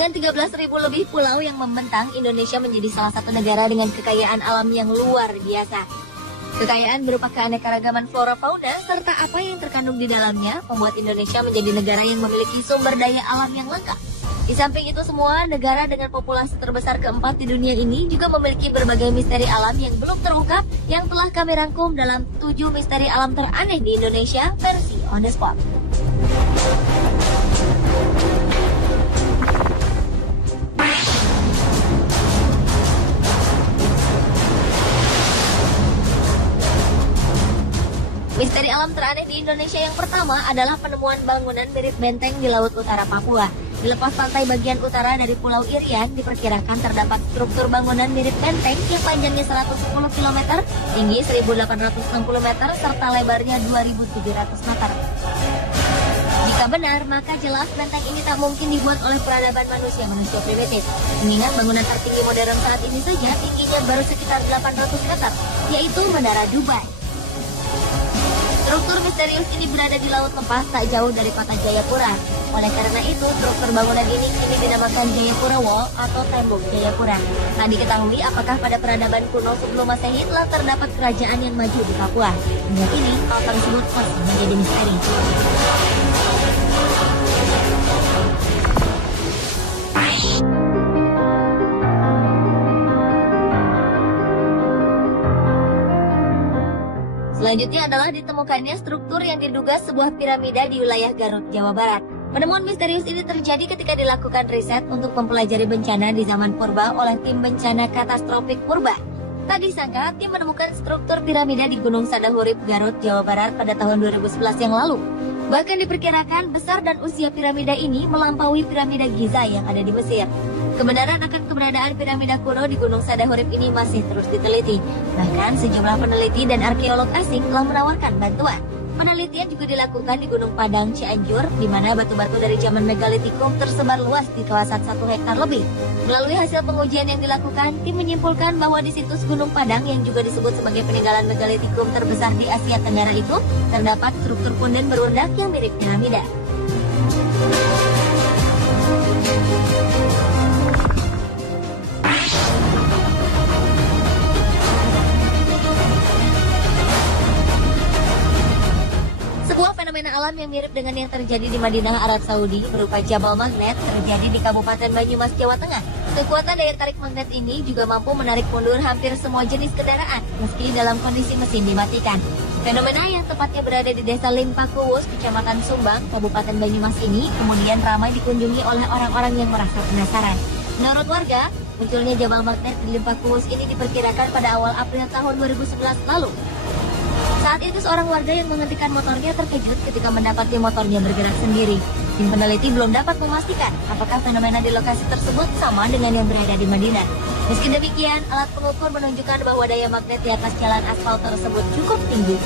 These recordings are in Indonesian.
Dengan 13.000 lebih pulau yang membentang, Indonesia menjadi salah satu negara dengan kekayaan alam yang luar biasa. Kekayaan berupa keanekaragaman flora fauna serta apa yang terkandung di dalamnya membuat Indonesia menjadi negara yang memiliki sumber daya alam yang lengkap. Di samping itu semua, negara dengan populasi terbesar keempat di dunia ini juga memiliki berbagai misteri alam yang belum terungkap yang telah kami rangkum dalam 7 misteri alam teraneh di Indonesia versi On The Spot. Misteri alam teraneh di Indonesia yang pertama adalah penemuan bangunan mirip benteng di Laut Utara Papua. Di lepas pantai bagian utara dari Pulau Irian, diperkirakan terdapat struktur bangunan mirip benteng yang panjangnya 110 km, tinggi 1.860 meter, serta lebarnya 2.700 meter. Jika benar, maka jelas benteng ini tak mungkin dibuat oleh peradaban manusia primitif. Mengingat bangunan tertinggi modern saat ini saja tingginya baru sekitar 800 meter, yaitu Menara Dubai. Struktur misterius ini berada di laut lepas tak jauh dari kota Jayapura. Oleh karena itu, struktur bangunan ini kini dinamakan Jayapura Wall atau Tembok Jayapura. Tak diketahui apakah pada peradaban kuno sebelum Masehi telah terdapat kerajaan yang maju di Papua. Hingga kini, hal tersebut masih menjadi misteri. Selanjutnya adalah ditemukannya struktur yang diduga sebuah piramida di wilayah Garut, Jawa Barat. Penemuan misterius ini terjadi ketika dilakukan riset untuk mempelajari bencana di zaman purba oleh tim bencana katastrofik purba. Tak disangka, tim menemukan struktur piramida di Gunung Sadahurip, Garut, Jawa Barat pada tahun 2011 yang lalu. Bahkan diperkirakan besar dan usia piramida ini melampaui piramida Giza yang ada di Mesir. Kebenaran akan keberadaan piramida kuno di Gunung Sadahurip ini masih terus diteliti. Bahkan sejumlah peneliti dan arkeolog asing telah menawarkan bantuan. Penelitian juga dilakukan di Gunung Padang, Cianjur, di mana batu-batu dari zaman megalitikum tersebar luas di kawasan 1 hektar lebih. Melalui hasil pengujian yang dilakukan, tim menyimpulkan bahwa di situs Gunung Padang yang juga disebut sebagai peninggalan megalitikum terbesar di Asia Tenggara itu, terdapat struktur punden berundak yang mirip piramida. Sebuah fenomena alam yang mirip dengan yang terjadi di Madinah, Arab Saudi berupa Jabal Magnet terjadi di Kabupaten Banyumas, Jawa Tengah. Kekuatan daya tarik magnet ini juga mampu menarik mundur hampir semua jenis kendaraan meski dalam kondisi mesin dimatikan. Fenomena yang tepatnya berada di Desa Limpakuwus, Kecamatan Sumbang, Kabupaten Banyumas ini kemudian ramai dikunjungi oleh orang-orang yang merasa penasaran. Menurut warga, munculnya Jabal Magnet di Limpakuwus ini diperkirakan pada awal April tahun 2011 lalu. Saat itu seorang warga yang menghentikan motornya terkejut ketika mendapati motornya bergerak sendiri. Tim peneliti belum dapat memastikan apakah fenomena di lokasi tersebut sama dengan yang berada di Madinah. Meski demikian, alat pengukur menunjukkan bahwa daya magnet di atas jalan aspal tersebut cukup tinggi.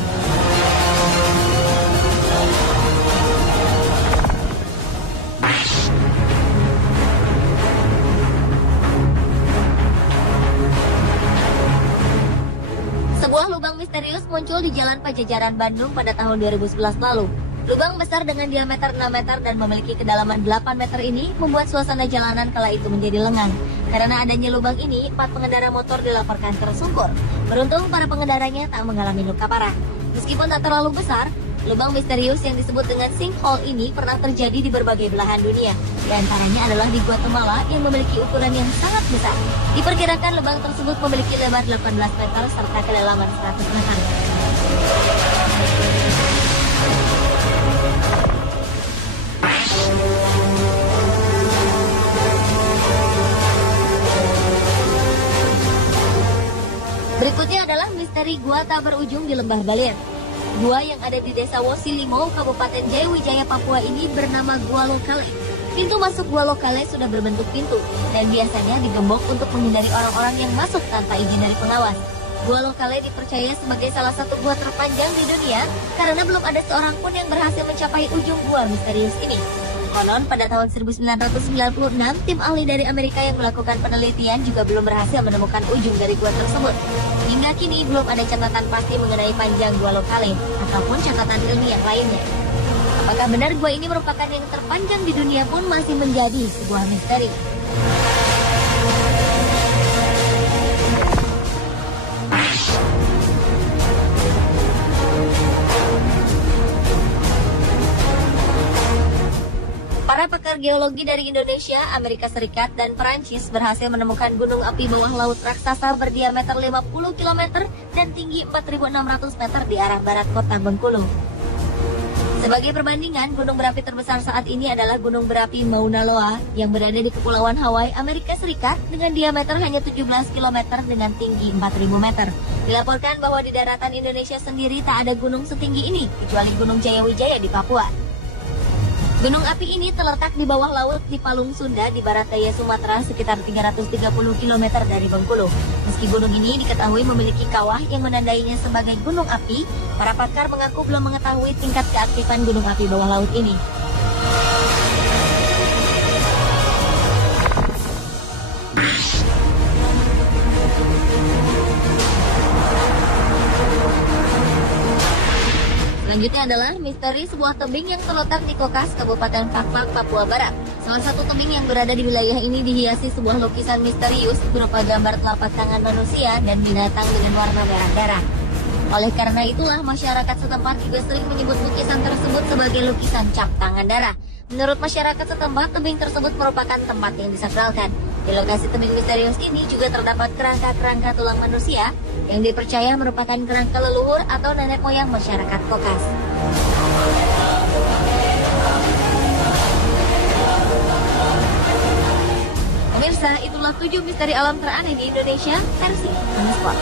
Sebuah lubang misterius muncul di Jalan Pajajaran, Bandung pada tahun 2011 lalu. Lubang besar dengan diameter 6 meter dan memiliki kedalaman 8 meter ini membuat suasana jalanan kala itu menjadi lengang. Karena adanya lubang ini, 4 pengendara motor dilaporkan tersungkur. Beruntung para pengendaranya tak mengalami luka parah. Meskipun tak terlalu besar, lubang misterius yang disebut dengan sinkhole ini pernah terjadi di berbagai belahan dunia. Di antaranya adalah di Guatemala yang memiliki ukuran yang sangat besar. Diperkirakan lubang tersebut memiliki lebar 18 meter serta kedalaman 100 meter. Berikutnya adalah misteri gua tak berujung di Lembah Balir. Gua yang ada di Desa Wosilimo, Kabupaten Jayawijaya, Papua ini bernama Gua Lokale. Pintu masuk Gua Lokale sudah berbentuk pintu dan biasanya digembok untuk menghindari orang-orang yang masuk tanpa izin dari pengawas. Gua Lokale dipercaya sebagai salah satu gua terpanjang di dunia karena belum ada seorang pun yang berhasil mencapai ujung gua misterius ini. Konon pada tahun 1996, tim ahli dari Amerika yang melakukan penelitian juga belum berhasil menemukan ujung dari gua tersebut. Hingga kini belum ada catatan pasti mengenai panjang Gua Lokale ataupun catatan ilmiah lainnya. Apakah benar gua ini merupakan yang terpanjang di dunia pun masih menjadi sebuah misteri. Para pakar geologi dari Indonesia, Amerika Serikat, dan Perancis berhasil menemukan gunung api bawah laut raksasa berdiameter 50 km dan tinggi 4.600 meter di arah barat kota Bengkulu. Sebagai perbandingan, gunung berapi terbesar saat ini adalah gunung berapi Mauna Loa yang berada di Kepulauan Hawaii, Amerika Serikat dengan diameter hanya 17 km dengan tinggi 4.000 meter. Dilaporkan bahwa di daratan Indonesia sendiri tak ada gunung setinggi ini, kecuali Gunung Jayawijaya di Papua. Gunung api ini terletak di bawah laut di Palung Sunda di barat daya Sumatera sekitar 330 km dari Bengkulu. Meski gunung ini diketahui memiliki kawah yang menandainya sebagai gunung api, para pakar mengaku belum mengetahui tingkat keaktifan gunung api bawah laut ini. Selanjutnya adalah misteri sebuah tebing yang terletak di Kokas, Kabupaten Fakfak, Papua Barat. Salah satu tebing yang berada di wilayah ini dihiasi sebuah lukisan misterius berupa gambar telapak tangan manusia dan binatang dengan warna merah darah. Oleh karena itulah masyarakat setempat juga sering menyebut lukisan tersebut sebagai lukisan cap tangan darah. Menurut masyarakat setempat, tebing tersebut merupakan tempat yang disakralkan. Di lokasi tebing misterius ini juga terdapat kerangka-kerangka tulang manusia yang dipercaya merupakan kerangka leluhur atau nenek moyang masyarakat Kokas. Pemirsa, itulah 7 misteri alam teraneh di Indonesia versi On The Spot.